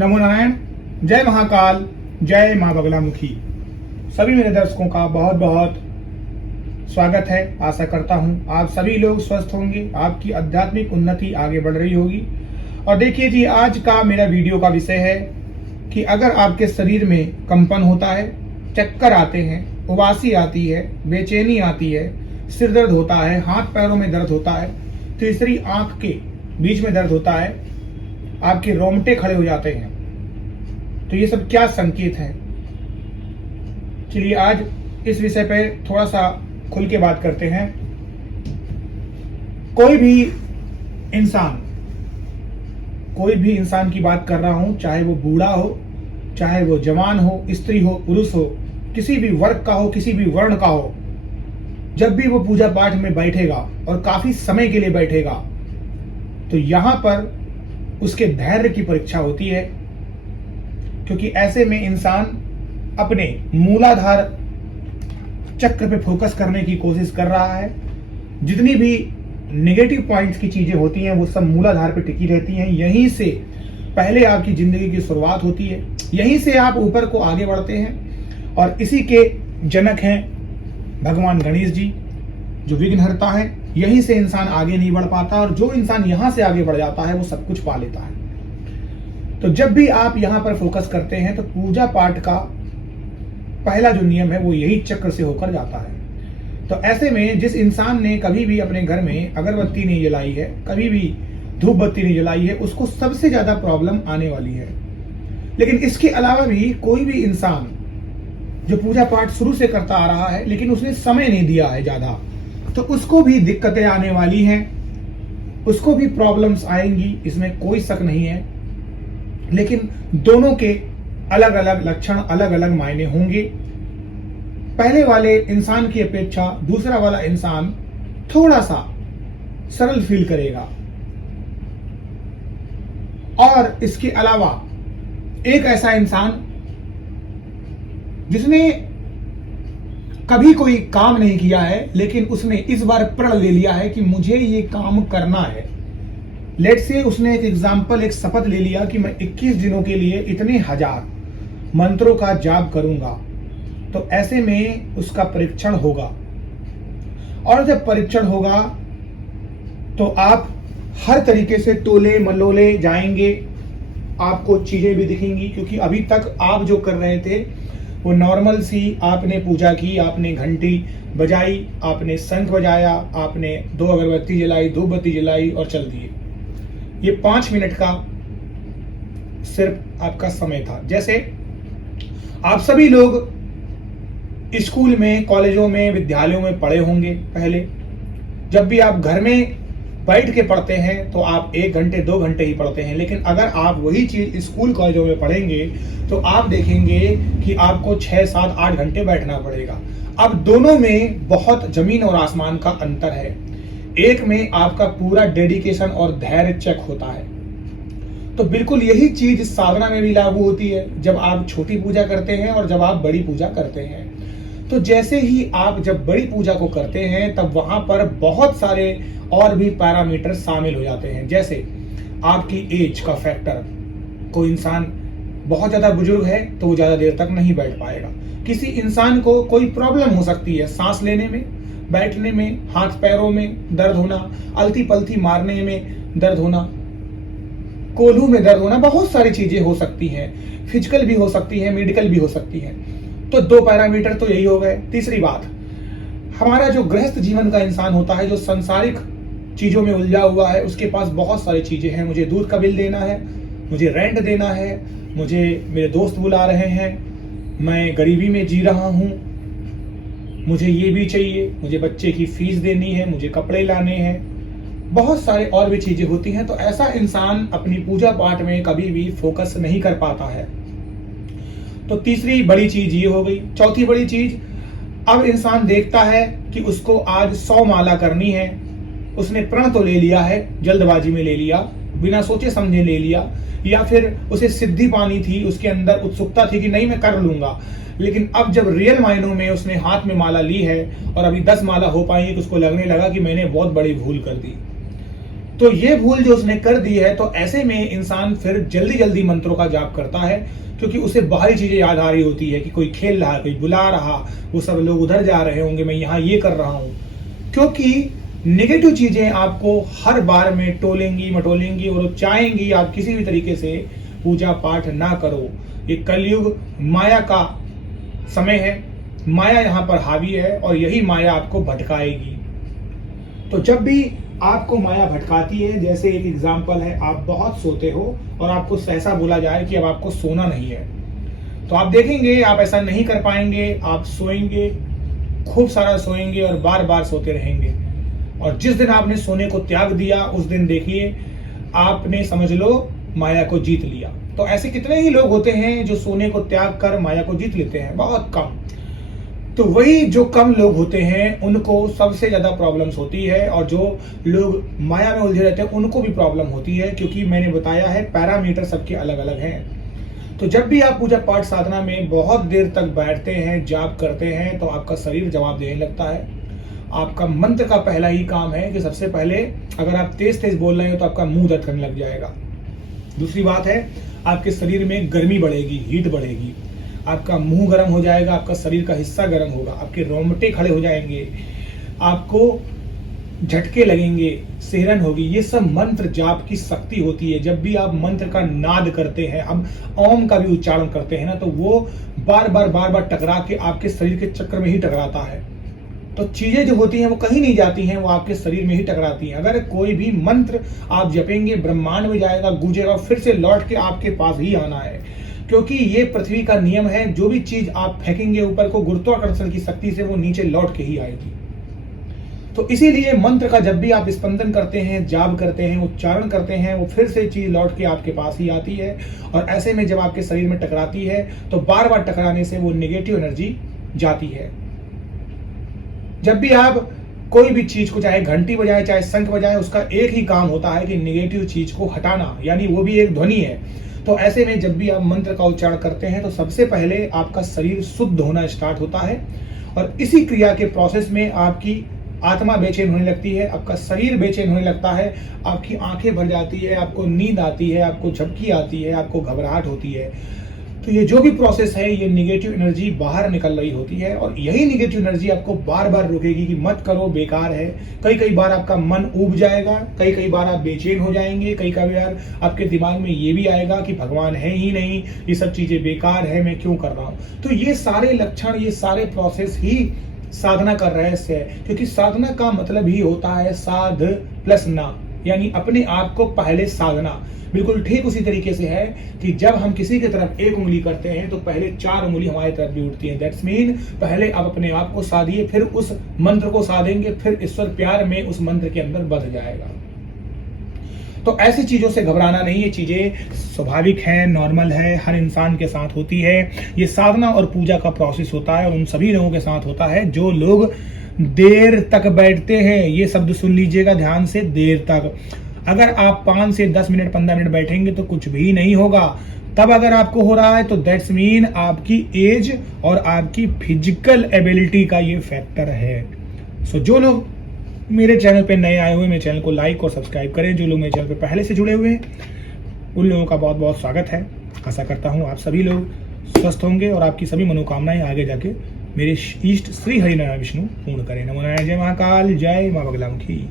नमो नारायण। जय महाकाल, जय माँ बगलामुखी। सभी मेरे दर्शकों का बहुत बहुत स्वागत है। आशा करता हूँ आप सभी लोग स्वस्थ होंगे, आपकी आध्यात्मिक उन्नति आगे बढ़ रही होगी। और देखिए जी, आज का मेरा वीडियो का विषय है कि अगर आपके शरीर में कंपन होता है, चक्कर आते हैं, उबासी आती है, बेचैनी आती है, सिर दर्द होता है, हाथ पैरों में दर्द होता है, तीसरी आंख के बीच में दर्द होता है, आपके रोंगटे खड़े हो जाते हैं, तो ये सब क्या संकेत है? चलिए आज इस विषय पे थोड़ा सा खुल के बात करते हैं। कोई भी इंसान की बात कर रहा हूं, चाहे वो बूढ़ा हो, चाहे वो जवान हो, स्त्री हो, पुरुष हो, किसी भी वर्ग का हो, किसी भी वर्ण का हो, जब भी वो पूजा पाठ में बैठेगा और काफी समय के लिए बैठेगा, तो यहां पर उसके धैर्य की परीक्षा होती है। क्योंकि ऐसे में इंसान अपने मूलाधार चक्र पे फोकस करने की कोशिश कर रहा है। जितनी भी नेगेटिव पॉइंट्स की चीजें होती हैं वो सब मूलाधार पे टिकी रहती हैं। यहीं से पहले आपकी जिंदगी की शुरुआत होती है, यहीं से आप ऊपर को आगे बढ़ते हैं। और इसी के जनक हैं भगवान गणेश जी, जो विघ्नहर्ता है। यहीं से इंसान आगे नहीं बढ़ पाता, और जो इंसान यहां से आगे बढ़ जाता है वो सब कुछ पा लेता है। तो जब भी आप यहां पर फोकस करते हैं तो पूजा पाठ का पहला जो नियम है वो यही चक्र से होकर जाता है। तो ऐसे में जिस इंसान ने कभी भी अपने घर में अगरबत्ती नहीं जलाई है, कभी भी धूप बत्ती नहीं जलाई है, उसको सबसे ज्यादा प्रॉब्लम आने वाली है। लेकिन इसके अलावा भी कोई भी इंसान जो पूजा पाठ शुरू से करता आ रहा है लेकिन उसने समय नहीं दिया है ज्यादा, तो उसको भी दिक्कतें आने वाली हैं, उसको भी प्रॉब्लम्स आएंगी, इसमें कोई शक नहीं है। लेकिन दोनों के अलग अलग लक्षण, अलग अलग मायने होंगे। पहले वाले इंसान की अपेक्षा दूसरा वाला इंसान थोड़ा सा सरल फील करेगा। और इसके अलावा एक ऐसा इंसान जिसने कभी कोई काम नहीं किया है लेकिन उसने इस बार प्रण ले लिया है कि मुझे ये काम करना है। लेट्स से उसने एक एग्जाम्पल, एक शपथ ले लिया कि मैं 21 दिनों के लिए इतने 1000 मंत्रों का जाप करूंगा। तो ऐसे में उसका परीक्षण होगा, और जब परीक्षण होगा तो आप हर तरीके से टोले मलोले जाएंगे, आपको चीजें भी दिखेंगी। क्योंकि अभी तक आप जो कर रहे थे वो नॉर्मल सी आपने पूजा की, आपने घंटी बजाई, आपने शंख बजाया, आपने 2 अगरबत्ती जलाई, धूप बत्ती जलाई और चल दिए। ये 5 मिनट का सिर्फ आपका समय था। जैसे आप सभी लोग स्कूल में, कॉलेजों में, विद्यालयों में पढ़े होंगे। पहले जब भी आप घर में बैठ के पढ़ते हैं तो आप 1 घंटे 2 घंटे ही पढ़ते हैं। लेकिन अगर आप वही चीज स्कूल कॉलेजों में पढ़ेंगे तो आप देखेंगे कि आपको 6, 7, 8 घंटे बैठना पड़ेगा। अब दोनों में बहुत जमीन और आसमान का अंतर है। एक में आपका पूरा डेडिकेशन और धैर्य चेक होता है। तो बिल्कुल यही चीज साधना में भी लागू होती है, जब आप छोटी पूजा करते हैं और जब आप बड़ी पूजा करते हैं। तो जैसे ही आप जब बड़ी पूजा को करते हैं तब वहां पर बहुत सारे और भी पैरामीटर शामिल हो जाते हैं। जैसे आपकी एज का फैक्टर, कोई इंसान बहुत ज्यादा बुजुर्ग है तो वो ज्यादा देर तक नहीं बैठ पाएगा। किसी इंसान को कोई प्रॉब्लम हो सकती है, सांस लेने में, बैठने में, हाथ पैरों में दर्द होना, अलती पलती मारने में दर्द होना, कोल्हू में दर्द होना, बहुत सारी चीजें हो सकती हैं। फिजिकल भी हो सकती है, मेडिकल भी हो सकती है। तो 2 पैरामीटर तो यही हो गए। तीसरी बात, हमारा जो गृहस्थ जीवन का इंसान होता है, जो संसारिक चीजों में उलझा हुआ है, उसके पास बहुत सारी चीजें हैं। मुझे दूध का बिल देना है, मुझे रेंट देना है, मुझे मेरे दोस्त बुला रहे हैं, मैं गरीबी में जी रहा हूं, मुझे ये भी चाहिए, मुझे बच्चे की फीस देनी है, मुझे कपड़े लाने हैं, बहुत सारे और भी चीजें होती हैं। तो ऐसा इंसान अपनी पूजा पाठ में कभी भी फोकस नहीं कर पाता है। तो तीसरी बड़ी चीज ये हो गई। चौथी बड़ी चीज, अब इंसान देखता है कि उसको आज 100 माला करनी है। उसने प्रण तो ले लिया है, जल्दबाजी में ले लिया, बिना सोचे समझे ले लिया, या फिर उसे सिद्धि पानी थी, उसके अंदर उत्सुकता थी कि नहीं मैं कर लूंगा। लेकिन अब जब रियल मायनों में उसने हाथ में माला ली है और अभी 10 माला हो पाएंगी तो उसको लगने लगा कि मैंने बहुत बड़ी भूल कर दी। तो ये भूल जो उसने कर दी है, तो ऐसे में इंसान फिर जल्दी जल्दी मंत्रों का जाप करता है, क्योंकि उसे बाहरी चीजें याद आ रही होती है कि कोई खेल रहा है, कोई बुला रहा, वो सब लोग उधर जा रहे होंगे, मैं यहाँ ये कर रहा हूँ। क्योंकि नेगेटिव चीजें आपको हर बार में टोलेंगी मटोलेंगी और चाहेंगी आप किसी भी तरीके से पूजा पाठ ना करो। ये कलयुग माया का समय है, माया यहाँ पर हावी है और यही माया आपको भटकाएगी। तो जब भी आपको माया भटकाती है, जैसे एक एग्जाम्पल है, आप बहुत सोते हो और आपको सहसा बोला जाए कि अब आपको सोना नहीं है, तो आप देखेंगे आप ऐसा नहीं कर पाएंगे, आप सोएंगे, खूब सारा सोएंगे और बार बार सोते रहेंगे। और जिस दिन आपने सोने को त्याग दिया, उस दिन देखिए आपने समझ लो माया को जीत लिया। तो ऐसे कितने ही लोग होते हैं जो सोने को त्याग कर माया को जीत लेते हैं, बहुत कम। तो वही जो कम लोग होते हैं उनको सबसे ज्यादा प्रॉब्लम्स होती है, और जो लोग माया में उलझे रहते हैं उनको भी प्रॉब्लम होती है, क्योंकि मैंने बताया है पैरामीटर सबके अलग अलग हैं। तो जब भी आप पूजा पाठ साधना में बहुत देर तक बैठते हैं, जाप करते हैं, तो आपका शरीर जवाब देने लगता है। आपका मंत्र का पहला ही काम है कि सबसे पहले अगर आप तेज तेज बोल रहे हो तो आपका मुंह दर्द करने लग जाएगा। दूसरी बात है, आपके शरीर में गर्मी बढ़ेगी, हीट बढ़ेगी, आपका मुंह गर्म हो जाएगा, आपका शरीर का हिस्सा गर्म होगा, आपके रोंगटे खड़े हो जाएंगे, आपको झटके लगेंगे, सिहरन होगी। ये सब मंत्र जाप की शक्ति होती है। जब भी आप मंत्र का नाद करते हैं, हम ओम का भी उच्चारण करते हैं ना, तो वो बार बार टकरा के आपके शरीर के चक्र में ही टकराता है। तो चीजें जो होती हैं वो कहीं नहीं जाती हैं, वो आपके शरीर में ही टकराती हैं। अगर कोई भी मंत्र आप जपेंगे, ब्रह्मांड में जाएगा, गूंजेगा, फिर से लौट के आपके पास ही आना है, क्योंकि ये पृथ्वी का नियम है। जो भी चीज आप फेंकेंगे ऊपर को, गुरुत्वाकर्षण की शक्ति से वो नीचे लौट के ही आएगी। तो इसीलिए मंत्र का जब भी आप स्पंदन करते हैं, जाप करते हैं, उच्चारण करते हैं, वो फिर से चीज लौट के आपके पास ही आती है। और ऐसे में जब आपके शरीर में टकराती है, तो बार बार टकराने से वो नेगेटिव एनर्जी जाती है। जब भी आप कोई भी चीज को, चाहे घंटी बजाए, चाहे शंख बजाए, उसका एक ही काम होता है कि नेगेटिव चीज को हटाना, यानी वो भी एक ध्वनि है। तो ऐसे में जब भी आप मंत्र का उच्चारण करते हैं, तो सबसे पहले आपका शरीर शुद्ध होना स्टार्ट होता है, और इसी क्रिया के प्रोसेस में आपकी आत्मा बेचैन होने लगती है, आपका शरीर बेचैन होने लगता है, आपकी आंखें भर जाती है, आपको नींद आती है, आपको झपकी आती है, आपको घबराहट होती है। तो ये जो भी प्रोसेस है, ये निगेटिव एनर्जी बाहर निकल रही होती है, और यही निगेटिव एनर्जी आपको बार बार रोकेगी कि मत करो, बेकार है। कई बार आपका मन ऊब जाएगा, कई बार आप बेचैन हो जाएंगे, कई बार आपके दिमाग में ये भी आएगा कि भगवान है ही नहीं, ये सब चीजें बेकार है, मैं क्यों कर रहा हूं। तो ये सारे लक्षण, ये सारे प्रोसेस ही साधना का रहस्य है, क्योंकि साधना का मतलब ही होता है साध प्लस ना, यानी अपने आप को पहले साधना। बिल्कुल ठीक उसी तरीके से है कि जब हम किसी की तरफ एक उंगली करते हैं, तो पहले 4 उंगली हमारी तरफ भी उठती है। दैट्स मीन पहले आप अपने आप को साधिए, फिर उस मंत्र को साधेंगे, फिर ईश्वर प्यार में उस मंत्र के अंदर बध जाएगा। तो ऐसी चीजों से घबराना नहीं, ये चीजें स्वाभाविक है, नॉर्मल है, हर इंसान के साथ होती है। ये साधना और पूजा का प्रोसेस होता है, और उन सभी लोगों के साथ होता है जो लोग देर तक बैठते हैं। ये शब्द सुन लीजिएगा ध्यान से, देर तक। अगर आप 5 से 10 मिनट 15 मिनट बैठेंगे तो कुछ भी नहीं होगा। तब अगर आपको हो रहा है तो दैट्स मीन आपकी एज और आपकी फिजिकल एबिलिटी का ये फैक्टर है। सो जो लोग मेरे चैनल पे नए आए हुए, मेरे चैनल को लाइक और सब्सक्राइब करें। जो लोग मेरे चैनल पे पहले से जुड़े हुए हैं, उन लोगों का बहुत बहुत स्वागत है। आशा करता हूँ आप सभी लोग स्वस्थ होंगे और आपकी सभी मनोकामनाएं आगे जाके मेरे इष्ट श्री हरिनारायण विष्णु पूर्ण करें। नमो नारायण, जय महाकाल, जय मां बगलामुखी।